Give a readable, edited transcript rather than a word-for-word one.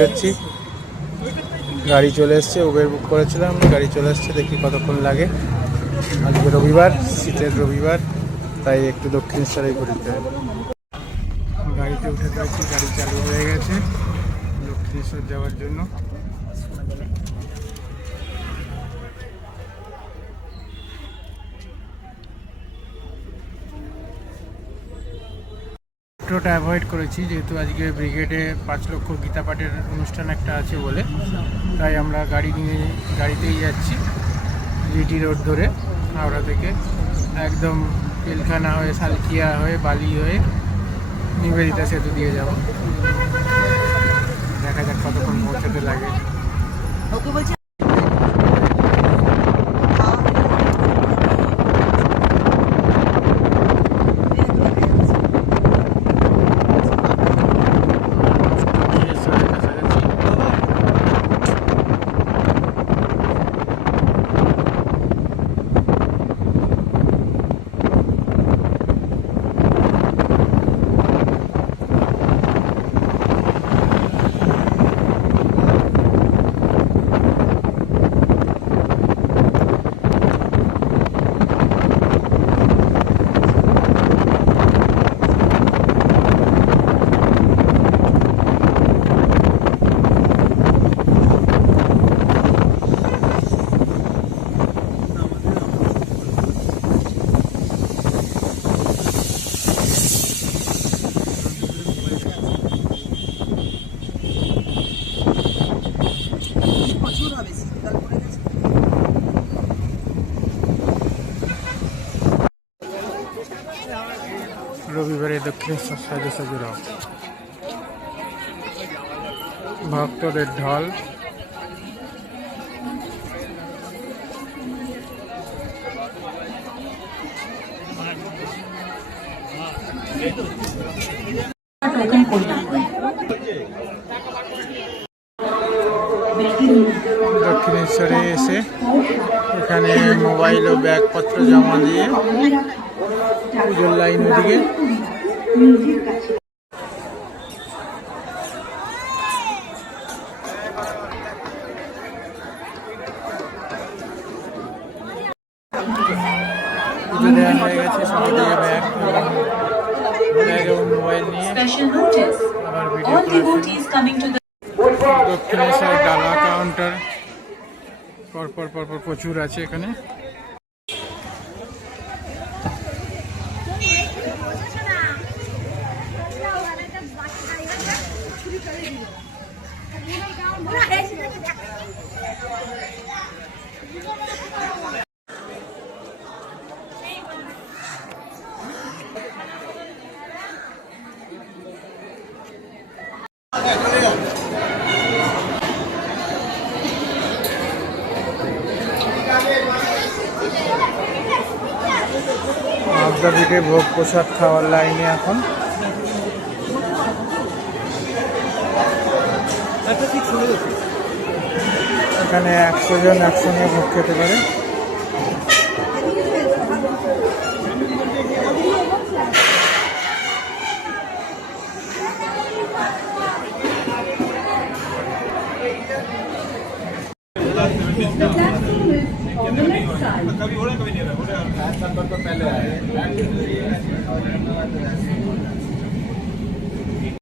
যাচ্ছি, গাড়ি চলে এসছে। উবের বুক করেছিলাম, গাড়ি চলে এসছে। দেখি কতক্ষণ লাগে। আজকে রবিবার, শীতের রবিবার, তাই একটু দক্ষিণেশ্বরেই ঘুরতে হবে। গাড়িতে উঠে পড়েছি, গাড়ি চালু হয়ে গেছে দক্ষিণেশ্বর যাওয়ার জন্য। মেট্রোটা অ্যাভয়েড করেছি, যেহেতু আজকে ব্রিগেডে 5 লক্ষ গীতা পাঠের অনুষ্ঠান একটা আছে বলে, তাই আমরা গাড়ি নিয়ে গাড়িতেই যাচ্ছি। জিটি রোড ধরে হাওড়া থেকে একদম পিলখানা হয়ে, সালকিয়া হয়ে, বালি হয়ে নিবেদিতা সেতু দিয়ে যাব। দেখা যাক কতক্ষণ পৌঁছাতে লাগে। রবিবারে দক্ষিণেশ্বর সাজে সাজুরাও, ভক্তদের ঢল। দক্ষিণেশ্বরে এসে এখানে মোবাইল ও ব্যাগপত্র জমা দিয়ে পুজোর লাইন ওদিকে। পুজো দেওয়া হয়ে গেছে, সবাই দিয়ে ব্যাগ এবং মোবাইল নিয়ে আবার ভিডিও করা। দক্ষিণেশ্বর ডালা কাউন্টার পরপর পরপর প্রচুর আছে এখানে। মাদ্রাদিকে ভোগ প্রসাদ খাওয়ার লাইনে এখন। এখানে 100 জন একসঙ্গে ভোগ খেতে পারে। कभी हो रहा कभी नहीं हो रहा।